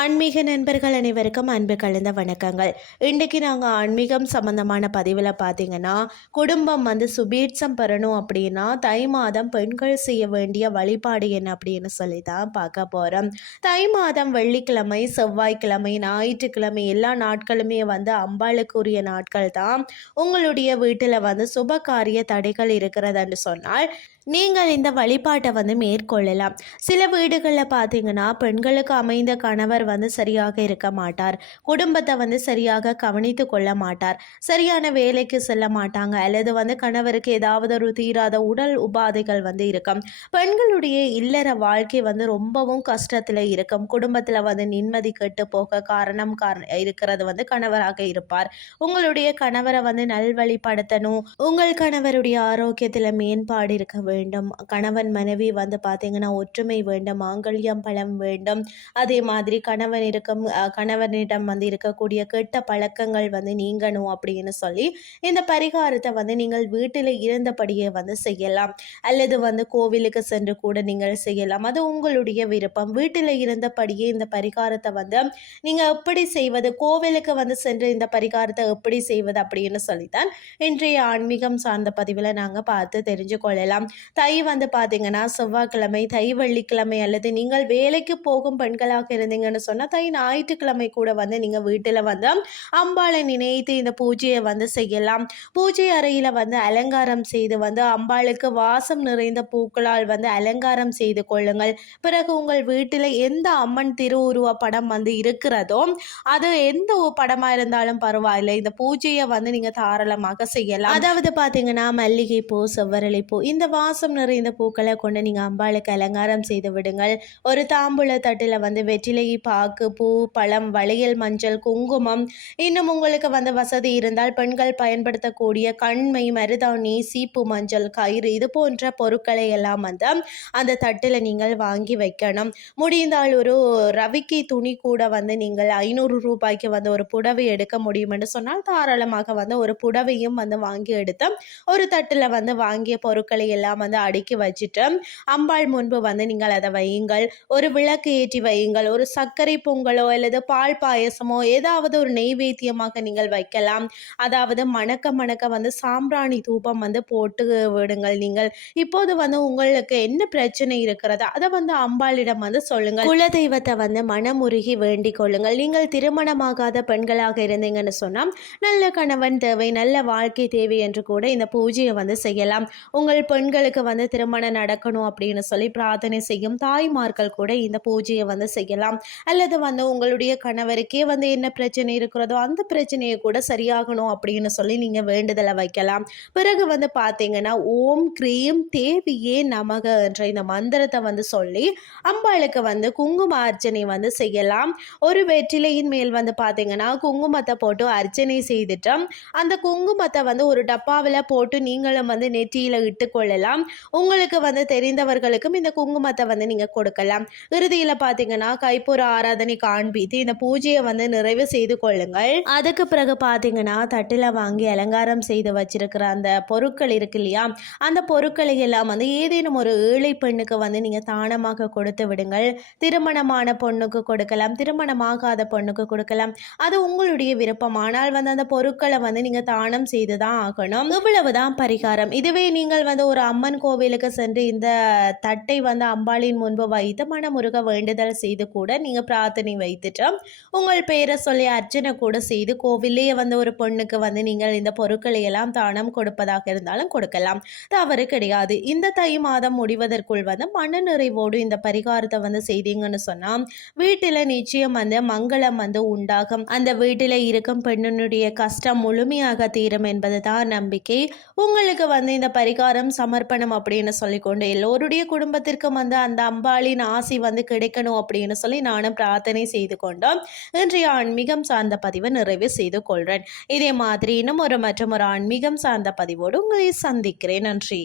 ஆன்மீக நண்பர்கள் அனைவருக்கும் அன்பு கலந்த வணக்கங்கள். இன்றைக்கு நாங்கள் ஆன்மீகம் சம்பந்தமான பதிவில் பார்த்தீங்கன்னா, குடும்பம் சுபீட்சம் பெறணும் அப்படின்னா தை மாதம் பெண்கள் செய்ய வேண்டிய வழிபாடு என்ன அப்படின்னு சொல்லி தான் பார்க்க போகிறோம். தை மாதம் வெள்ளிக்கிழமை, செவ்வாய்க்கிழமை, ஞாயிற்றுக்கிழமை எல்லா நாட்களுமே அம்பாளுக்குரிய நாட்கள் தான். உங்களுடைய வீட்டில் சுப காரிய தடைகள் இருக்கிறதுன்னு சொன்னால் நீங்கள் இந்த வழிபாட்டை மேற்கொள்ளலாம். சில வீடுகளில் பார்த்தீங்கன்னா, பெண்களுக்கு அமைந்த கணவர் சரியாக இருக்க மாட்டார், குடும்பத்தை சரியாக கவனித்து கொள்ள மாட்டார், சரியான வேலைக்கு செல்ல மாட்டாங்க, அல்லது கணவருக்கு ஏதாவது ஒரு தீராத உடல் உபாதைகள் இருக்கும். பெண்களுடைய இல்லற வாழ்க்கை ரொம்பவும் கஷ்டத்தில் இருக்கும். குடும்பத்தில் நிம்மதி கெட்டு போக காரணம் இருக்கிறது கணவராக இருப்பார். உங்களுடைய கணவரை நல்வழிப்படுத்தணும், உங்கள் கணவருடைய ஆரோக்கியத்தில் மேம்பாடு இருக்க வேண்டும். கணவன் மனைவி பார்த்தீங்கன்னா ஒற்றுமை வேண்டும், மாங்கல்யம் பலம் வேண்டும். அதே மாதிரி கணவனிடம் இருக்கக்கூடிய கெட்ட பழக்கங்கள் நீங்கணும் அப்படின்னு சொல்லி இந்த பரிகாரத்தை நீங்கள் வீட்டில் இருந்தபடியே செய்யலாம், அல்லது கோவிலுக்கு சென்று கூட நீங்கள் செய்யலாம். அது உங்களுடைய விருப்பம். வீட்டில் இருந்தபடியே இந்த பரிகாரத்தை நீங்கள் எப்படி செய்வது, கோவிலுக்கு சென்று இந்த பரிகாரத்தை எப்படி செய்வது அப்படின்னு சொல்லித்தான் இன்றைய ஆன்மீகம் சார்ந்த பதிவில் நாங்கள் பார்த்து தெரிஞ்சு கொள்ளலாம். தை பார்த்தீங்கன்னா செவ்வாய்க்கிழமை, தை வெள்ளிக்கிழமை, அல்லது நீங்கள் வேலைக்கு போகும் பெண்களாக இருந்தீங்கன்னு சொன்னால் தை ஞாயிற்றுக்கிழமை கூட நீங்கள் வீட்டில் அம்பாளை நினைத்து இந்த பூஜையை செய்யலாம். பூஜை அறையில் அலங்காரம் செய்து அம்பாளுக்கு வாசம் நிறைந்த பூக்களால் அலங்காரம் செய்து கொள்ளுங்கள். பிறகு உங்கள் வீட்டில் எந்த அம்மன் திருவுருவ படம் இருக்கிறதோ, அது எந்த படமாக இருந்தாலும் பரவாயில்லை, இந்த பூஜையை நீங்கள் தாராளமாக செய்யலாம். அதாவது பார்த்தீங்கன்னா மல்லிகை பூ, செவ்வரளி பூ, இந்த வாசம் நிறைந்த பூக்களை கொண்டு நீங்கள் அம்பாளுக்கு அலங்காரம் செய்து விடுங்கள். ஒரு தாம்பூல தட்டில் வெற்றிலை, பாக்கு, பூ, பழம், வளையல், மஞ்சள், குங்குமம், இன்னும் உங்களுக்கு வசதி இருந்தால் பெண்கள் பயன்படுத்தக்கூடிய கண்மை, மருதாணி, சீப்பு, மஞ்சள், கயிறு, இது போன்ற பொருட்களை எல்லாம் அந்த தட்டில் நீங்கள் வாங்கி வைக்கணும். முடிந்தால் ஒரு ரவிக்கை துணி கூட நீங்கள் 500 ரூபாய்க்கு ஒரு புடவை எடுக்க முடியும் என்று சொன்னால் தாராளமாக ஒரு புடவையும் வாங்கி எடுத்து ஒரு தட்டில் வாங்கிய பொருட்களை எல்லாம் அடுக்கி வச்சுட்டு அம்பாள் முன்பு நீங்கள் அதை வையுங்கள். ஒரு விளக்கு ஏற்றி வையுங்கள். ஒரு சர்க்கரை பொங்கலோ அல்லது பால் பாயசமோ ஏதாவது ஒரு நெய்வேத்தியமாக நீங்கள் வைக்கலாம். அதாவது மணக்க சாம்பிராணி தூபம் போட்டு விடுங்கள். நீங்கள் இப்போது உங்களுக்கு என்ன பிரச்சனை இருக்கிறதா அதை அம்பாளிடம் சொல்லுங்கள். குலதெய்வத்தை மனமுருகி வேண்டிக் கொள்ளுங்கள். நீங்கள் திருமணமாகாத பெண்களாக இருந்தீங்கன்னு சொன்னால் நல்ல கணவன் தேவை, நல்ல வாழ்க்கை தேவை என்று கூட இந்த பூஜையை செய்யலாம். உங்கள் பெண்களுக்கு திருமணம் நடக்கணும் அப்படின்னு சொல்லி பிரார்த்தனை செய்யும் தாய்மார்கள் கூட இந்த பூஜையை செய்யலாம். அல்லது உங்களுடைய கணவருக்கே என்ன பிரச்சனை இருக்கிறதோ அந்த பிரச்சனையை கூட சரியாகணும் அப்படின்னு சொல்லி நீங்கள் வேண்டுதலை வைக்கலாம். பிறகு பார்த்தீங்கன்னா ஓம் கிரீம் தேவியே நமக என்ற இந்த மந்திரத்தை சொல்லி அம்பாளுக்கு குங்கும அர்ச்சனை செய்யலாம். ஒரு வெற்றிலையின் மேல் பார்த்தீங்கன்னா குங்குமத்தை போட்டு அர்ச்சனை செய்துட்டு அந்த குங்குமத்தை ஒரு டப்பாவில் போட்டு நீங்களும் நெற்றியில் இட்டுக்கொள்ளலாம். உங்களுக்கு தெரிந்தவர்களுக்கும் இந்த குங்குமத்தை நீங்கள் கொடுக்கலாம். இறுதியில் பார்த்தீங்கன்னா கைப்பூர ஆராதனை காண்பித்து இந்த பூஜையை நிறைவு செய்து கொள்ளுங்கள். அதுக்கு பிறகு பார்த்தீங்கன்னா தட்டில் வாங்கி அலங்காரம் செய்து வச்சிருக்கிற அந்த பொருட்கள் இருக்கு இல்லையா, அந்த பொருட்களை எல்லாம் ஏதேனும் ஒரு ஏழை பெண்ணுக்கு நீங்கள் தானமாக கொடுத்து விடுங்கள். திருமணமான பொண்ணுக்கு கொடுக்கலாம், திருமணமாகாத பொண்ணுக்கு கொடுக்கலாம், அது உங்களுடைய விருப்பம். ஆனால் அந்த பொருட்களை நீங்கள் தானம் செய்து தான் ஆகணும். இவ்வளவுதான் பரிகாரம். இதுவே நீங்கள் ஒரு அம்மன் கோவிலுக்கு சென்று இந்த தட்டை அம்பாளின் முன்பு வைத்து மனமுருக வேண்டுதல் செய்து கூட நீங்கள் பிரார்த்தனை வைத்துட்டு உங்கள் பெயரை சொல்லி அர்ச்சனை கூட செய்து கோவிலே ஒரு பொண்ணுக்கு நீங்கள் இந்த பொருட்களை எல்லாம் தானம் கொடுப்பதாக இருந்தாலும் கொடுக்கலாம், தவறு கிடையாது. இந்த தை மாதம் முடிவதற்குள் மன நிறைவோடு இந்த பரிகாரத்தை செய்தீங்கன்னு சொன்னால் வீட்டில் நிச்சயம் மங்களம் உண்டாகும். அந்த வீட்டில் இருக்கும் பெண்ணினுடைய கஷ்டம் முழுமையாக தீரும் என்பது தான் நம்பிக்கை. உங்களுக்கு இந்த பரிகாரம் சமர்ப்பணம் அப்படின்னு சொல்லிக்கொண்டு எல்லோருடைய குடும்பத்திற்கும் அந்த அம்பாளின் ஆசி கிடைக்கணும் அப்படின்னு சொல்லி நானும் பிரார்த்தனை செய்து கொண்டோம். இன்றைய ஆன்மீகம் சார்ந்த பதிவை நிறைவு செய்து கொள்கிறேன். இதே மாதிரி இன்னும் மற்றும் ஒரு ஆன்மீகம் சார்ந்த பதிவோடு உங்களை சந்திக்கிறேன். நன்றி.